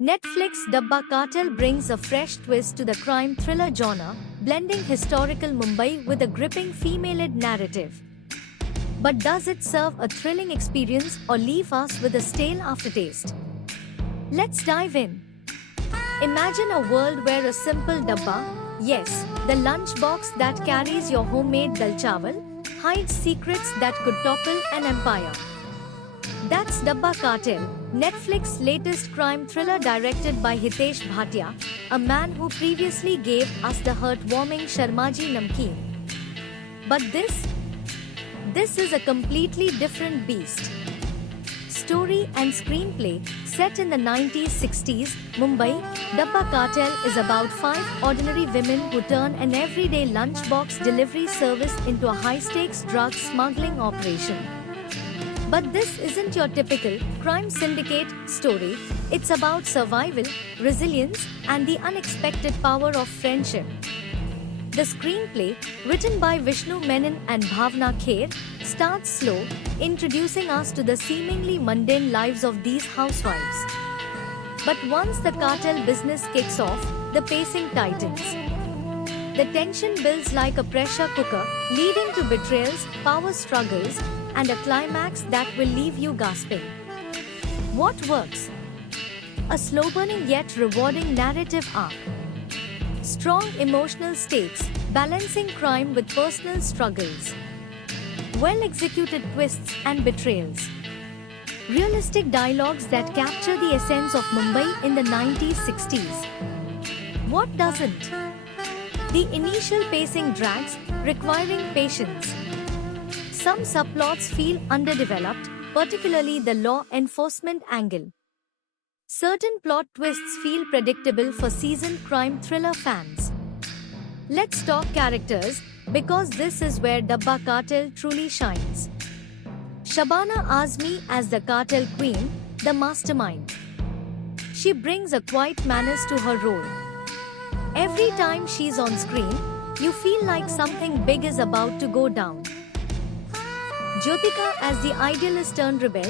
Netflix Dabba Cartel brings a fresh twist to the crime thriller genre, blending historical Mumbai with a gripping female-led narrative. But does it serve a thrilling experience or leave us with a stale aftertaste? Let's dive in. Imagine a world where a simple dabba, yes, the lunchbox that carries your homemade dal chawal, hides secrets that could topple an empire. That's Dabba Cartel, Netflix's latest crime thriller directed by Hitesh Bhatia, a man who previously gave us the heartwarming Sharmaji Namkeen. But this is a completely different beast. Story and screenplay, set in the 90s-60s, Mumbai, Dabba Cartel is about 5 ordinary women who turn an everyday lunchbox delivery service into a high-stakes drug smuggling operation. But this isn't your typical crime syndicate story, it's about survival, resilience, and the unexpected power of friendship. The screenplay, written by Vishnu Menon and Bhavna Kher, starts slow, introducing us to the seemingly mundane lives of these housewives. But once the cartel business kicks off, the pacing tightens. The tension builds like a pressure cooker, leading to betrayals, power struggles, and a climax that will leave you gasping. What works? A slow-burning yet rewarding narrative arc. Strong emotional stakes, balancing crime with personal struggles. Well-executed twists and betrayals. Realistic dialogues that capture the essence of Mumbai in the 90s-60s. What doesn't? The initial pacing drags, requiring patience. Some subplots feel underdeveloped, particularly the law enforcement angle. Certain plot twists feel predictable for seasoned crime thriller fans. Let's talk characters, because this is where Dabba Cartel truly shines. Shabana Azmi as the cartel queen, the mastermind. She brings a quiet menace to her role. Every time she's on screen, you feel like something big is about to go down. Jyotika as the idealist turned rebel,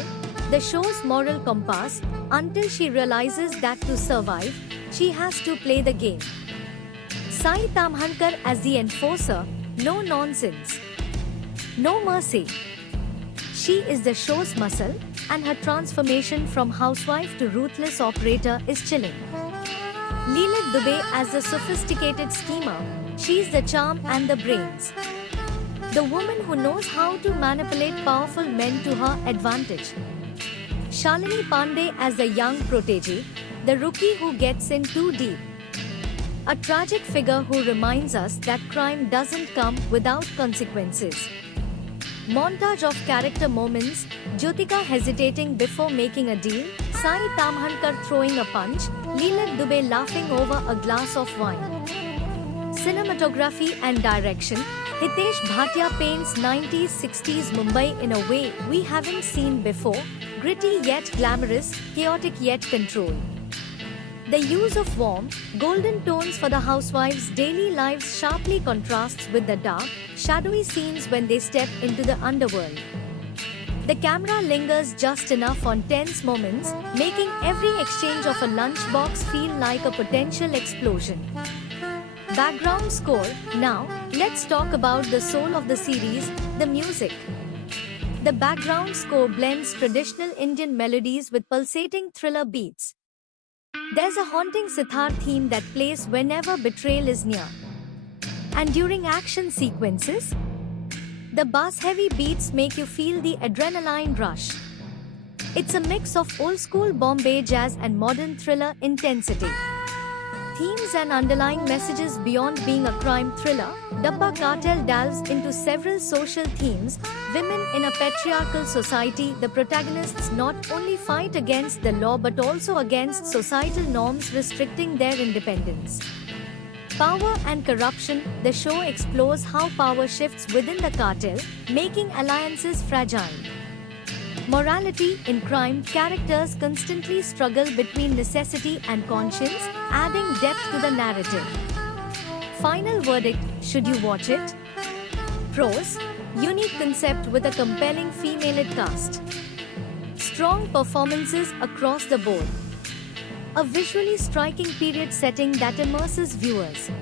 the show's moral compass, until she realizes that to survive, she has to play the game. Sai Tamhankar as the enforcer, no nonsense, no mercy. She is the show's muscle, and her transformation from housewife to ruthless operator is chilling. Leela Dubey as the sophisticated schemer, she's the charm and the brains. The woman who knows how to manipulate powerful men to her advantage. Shalini Pandey as the young protege, the rookie who gets in too deep. A tragic figure who reminds us that crime doesn't come without consequences. Montage of character moments, Jyotika hesitating before making a deal, Sai Tamhankar throwing a punch, Leela Dubey laughing over a glass of wine. Cinematography and direction, Hitesh Bhatia paints 90s-60s Mumbai in a way we haven't seen before, gritty yet glamorous, chaotic yet controlled. The use of warm, golden tones for the housewives' daily lives sharply contrasts with the dark, shadowy scenes when they step into the underworld. The camera lingers just enough on tense moments, making every exchange of a lunchbox feel like a potential explosion. Background score. Now, let's talk about the soul of the series, the music. The background score blends traditional Indian melodies with pulsating thriller beats. There's a haunting sitar theme that plays whenever betrayal is near. And during action sequences, the bass-heavy beats make you feel the adrenaline rush. It's a mix of old-school Bombay jazz and modern thriller intensity. Themes and underlying messages. Beyond being a crime thriller, Dabba Cartel delves into several social themes. Women in a patriarchal society, the protagonists not only fight against the law but also against societal norms restricting their independence. Power and corruption, the show explores how power shifts within the cartel, making alliances fragile. Morality in crime, characters constantly struggle between necessity and conscience, adding depth to the narrative. Final verdict, should you watch it? Pros: unique concept with a compelling female cast. Strong performances across the board. A visually striking period setting that immerses viewers.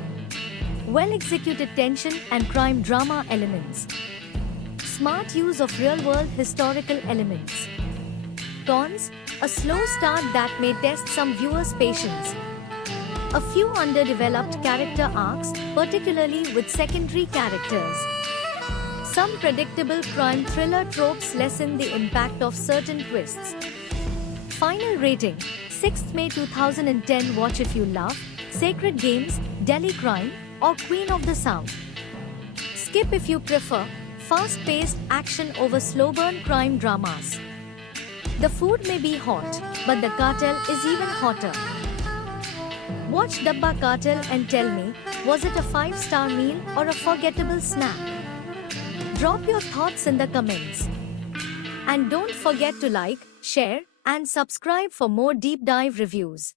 Well-executed tension and crime drama elements. Smart use of real-world historical elements. Cons: a slow start that may test some viewers' patience. A few underdeveloped character arcs, particularly with secondary characters. Some predictable crime thriller tropes lessen the impact of certain twists. Final rating: 6th May 2010. Watch if you love Sacred Games, Delhi Crime, or Queen of the South. Skip if you prefer fast-paced action over slow-burn crime dramas. The food may be hot, but the cartel is even hotter. Watch Dabba Cartel and tell me, was it a 5-star meal or a forgettable snack? Drop your thoughts in the comments. And don't forget to like, share, and subscribe for more deep dive reviews.